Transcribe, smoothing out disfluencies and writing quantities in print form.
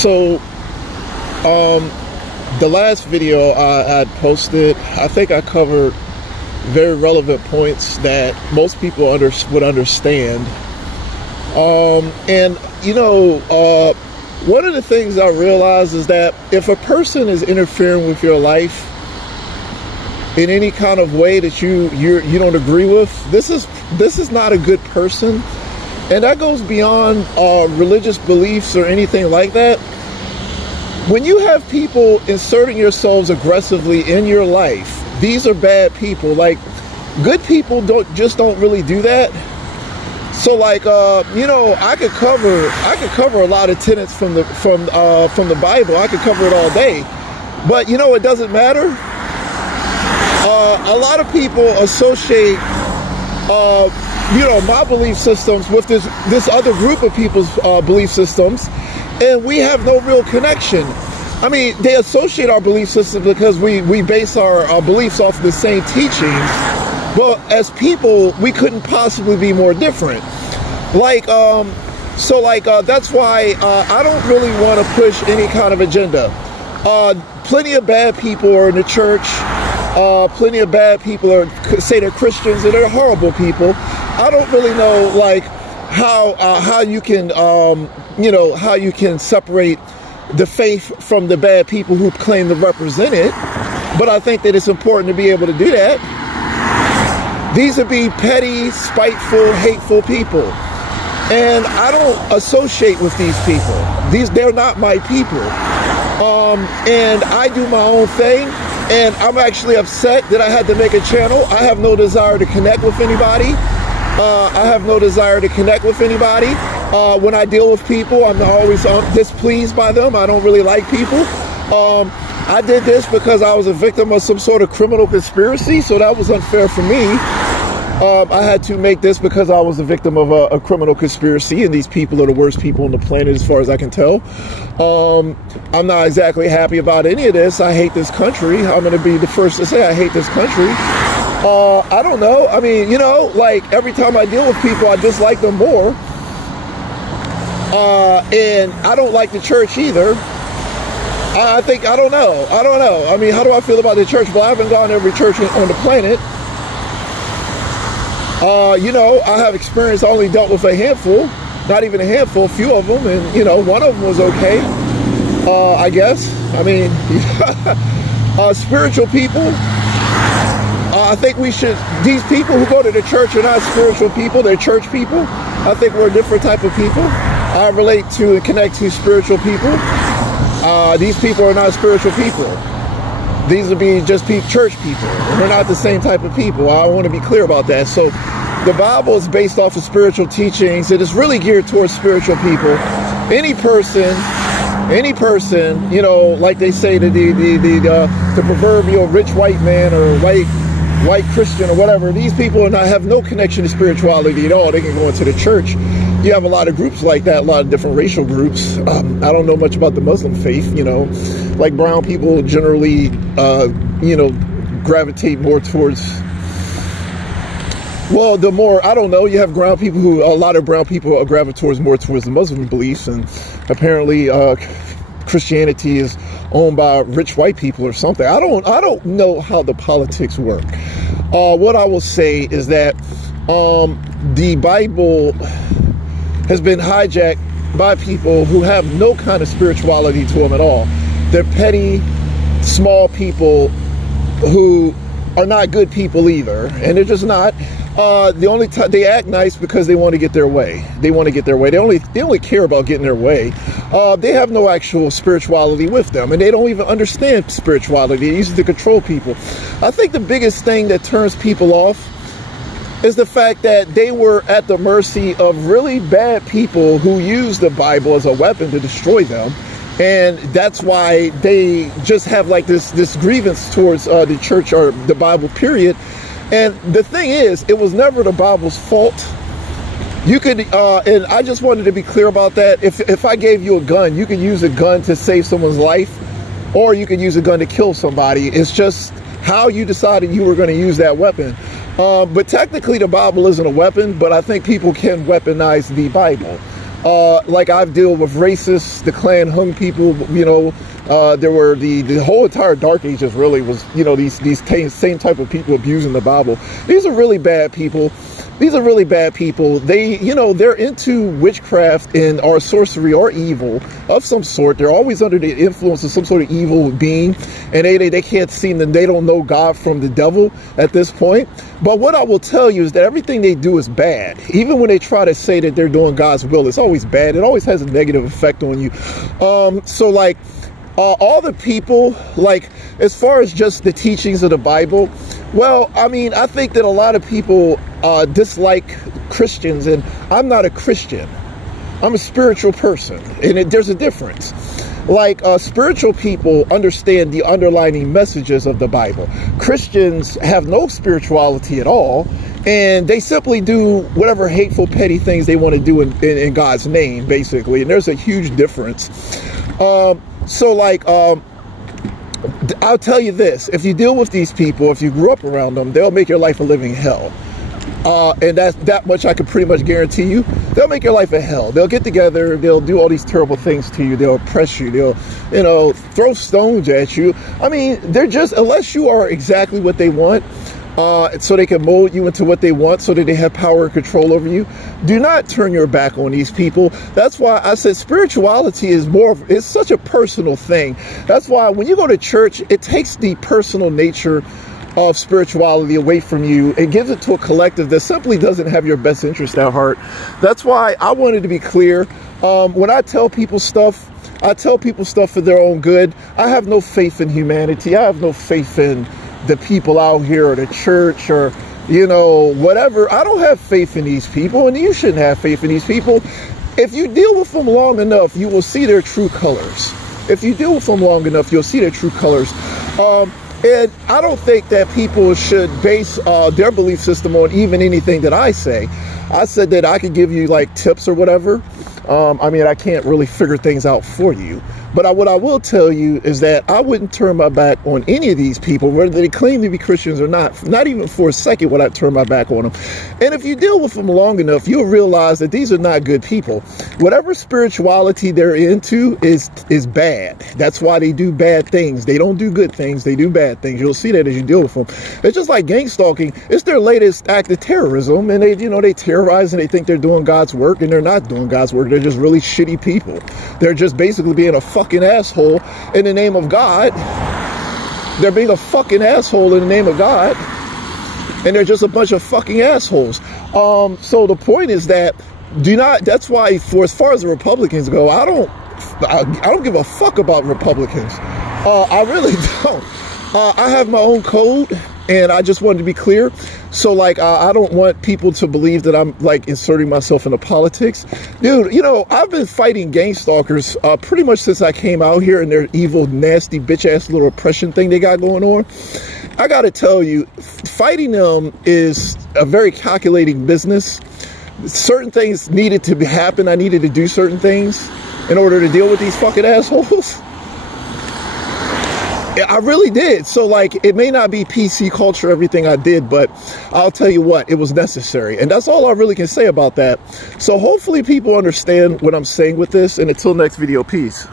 So, the last video I posted, I think I covered very relevant points that most people would understand. And, you know, one of the things I realized is that if a person is interfering with your life in any kind of way that you don't agree with, this is not a good person. And that goes beyond religious beliefs or anything like that. When you have people inserting yourselves aggressively in your life, these are bad people. Like, good people don't really do that. So, like, you know, I could cover a lot of tenets from the Bible. I could cover it all day, but you know, it doesn't matter. A lot of people associate, you know, my belief systems with this other group of people's belief systems, and we have no real connection. I mean, they associate our belief systems because we base our beliefs off of the same teachings, but as people, we couldn't possibly be more different. Like, that's why I don't really want to push any kind of agenda. Plenty of bad people are in the church. Plenty of bad people say they're Christians and they're horrible people. I don't really know, like, how you can, you know, how you can separate the faith from the bad people who claim to represent it. But I think that it's important to be able to do that. These would be petty, spiteful, hateful people. And I don't associate with these people. They're not my people. And I do my own thing. And I'm actually upset that I had to make a channel. I have no desire to connect with anybody. I have no desire to connect with anybody. When I deal with people, I'm always displeased by them. I don't really like people. I did this because I was a victim of some sort of criminal conspiracy, so that was unfair for me. I had to make this because I was a victim of a criminal conspiracy, and these people are the worst people on the planet as far as I can tell. I'm not exactly happy about any of this. I hate this country. I'm going to be the first to say I hate this country. I don't know. I mean, you know, like, every time I deal with people, I dislike them more. And I don't like the church either. I don't know. I mean, how do I feel about the church? Well, I haven't gone to every church on the planet. You know, I have experience. I only dealt with a handful, not even a handful, a few of them. And, you know, one of them was okay, I guess. I mean, spiritual people. I think we should, these people who go to the church are not spiritual people. They're church people. I think we're a different type of people. I relate to and connect to spiritual people. These people are not spiritual people. These would be just church people. We're not the same type of people. I want to be clear about that. So the Bible is based off of spiritual teachings. It is really geared towards spiritual people. Any person, you know, like they say, the proverbial rich white man or white Christian or whatever, these people have no connection to spirituality at all. They can go into the church. You have a lot of groups like that, a lot of different racial groups. I don't know much about the Muslim faith, you know, like brown people generally, you know, gravitate more towards, well, I don't know, you have a lot of brown people gravitate more towards the Muslim beliefs, and apparently Christianity is owned by rich white people or something. I don't know how the politics work. What I will say is that the Bible has been hijacked by people who have no kind of spirituality to them at all. They're petty, small people who are not good people either, and they're just not. They act nice because they want to get their way. They want to get their way. They only care about getting their way. They have no actual spirituality with them, and they don't even understand spirituality. They use it to control people. I think the biggest thing that turns people off is the fact that they were at the mercy of really bad people who use the Bible as a weapon to destroy them. And that's why they just have like this grievance towards the church or the Bible, period. And the thing is, it was never the Bible's fault. You could, and I just wanted to be clear about that. If I gave you a gun, you could use a gun to save someone's life, or you could use a gun to kill somebody. It's just how you decided you were going to use that weapon. But technically the Bible isn't a weapon, but I think people can weaponize the Bible. Like I've dealt with racists, the Klan hung people, you know, there were the whole entire Dark Ages really was, you know, these same type of people abusing the Bible. These are really bad people. These are really bad people. They, you know, they're into witchcraft and or sorcery or evil of some sort. They're always under the influence of some sort of evil being, and they can't seem to, they don't know God from the devil at this point. But what I will tell you is that everything they do is bad. Even when they try to say that they're doing God's will, it's always bad. It always has a negative effect on you. So like all the people, like as far as just the teachings of the Bible, well, I mean, I think that a lot of people dislike Christians, and I'm not a Christian. I'm a spiritual person, and there's a difference. Like spiritual people understand the underlying messages of the Bible. Christians have no spirituality at all, and they simply do whatever hateful, petty things they want to do in God's name, basically. And there's a huge difference. So like, I'll tell you this, if you deal with these people, if you grew up around them, they'll make your life a living hell. And that much I can pretty much guarantee you. They'll make your life a hell. They'll get together, they'll do all these terrible things to you, they'll oppress you, they'll, you know, throw stones at you. I mean, they're just, unless you are exactly what they want, so they can mold you into what they want, so that they have power and control over you, do not turn your back on these people. That's why I said spirituality is it's such a personal thing. That's why when you go to church, it takes the personal nature of spirituality away from you and gives it to a collective that simply doesn't have your best interest at heart. That's why I wanted to be clear. When I tell people stuff, I tell people stuff for their own good. I have no faith in humanity. I have no faith in the people out here or the church or, you know, whatever. I don't have faith in these people, and you shouldn't have faith in these people. If you deal with them long enough, you will see their true colors. If you deal with them long enough, you'll see their true colors. And I don't think that people should base their belief system on even anything that I say. I said that I could give you like tips or whatever. I mean, I can't really figure things out for you. But what I will tell you is that I wouldn't turn my back on any of these people, whether they claim to be Christians or not. Not even for a second would I turn my back on them. And if you deal with them long enough, you'll realize that these are not good people. Whatever spirituality they're into is bad. That's why they do bad things. They don't do good things. They do bad things. You'll see that as you deal with them. It's just like gang stalking. It's their latest act of terrorism. And they, you know, they terrorize and they think they're doing God's work, and they're not doing God's work. They're just really shitty people. They're just basically being a fucking asshole in the name of God. They're being a fucking asshole in the name of God, and they're just a bunch of fucking assholes. So the point is that that's why, for as far as the Republicans go, I don't give a fuck about Republicans. I really don't. I have my own code, and I just wanted to be clear. So like, I don't want people to believe that I'm like inserting myself into politics. Dude, you know, I've been fighting gang stalkers pretty much since I came out here, and their evil, nasty, bitch-ass little oppression thing they got going on. I gotta tell you, fighting them is a very calculating business. Certain things needed to happen. I needed to do certain things in order to deal with these fucking assholes. I really did. So like, it may not be PC culture, everything I did, but I'll tell you what, it was necessary. And that's all I really can say about that. So hopefully people understand what I'm saying with this. And until next video, peace.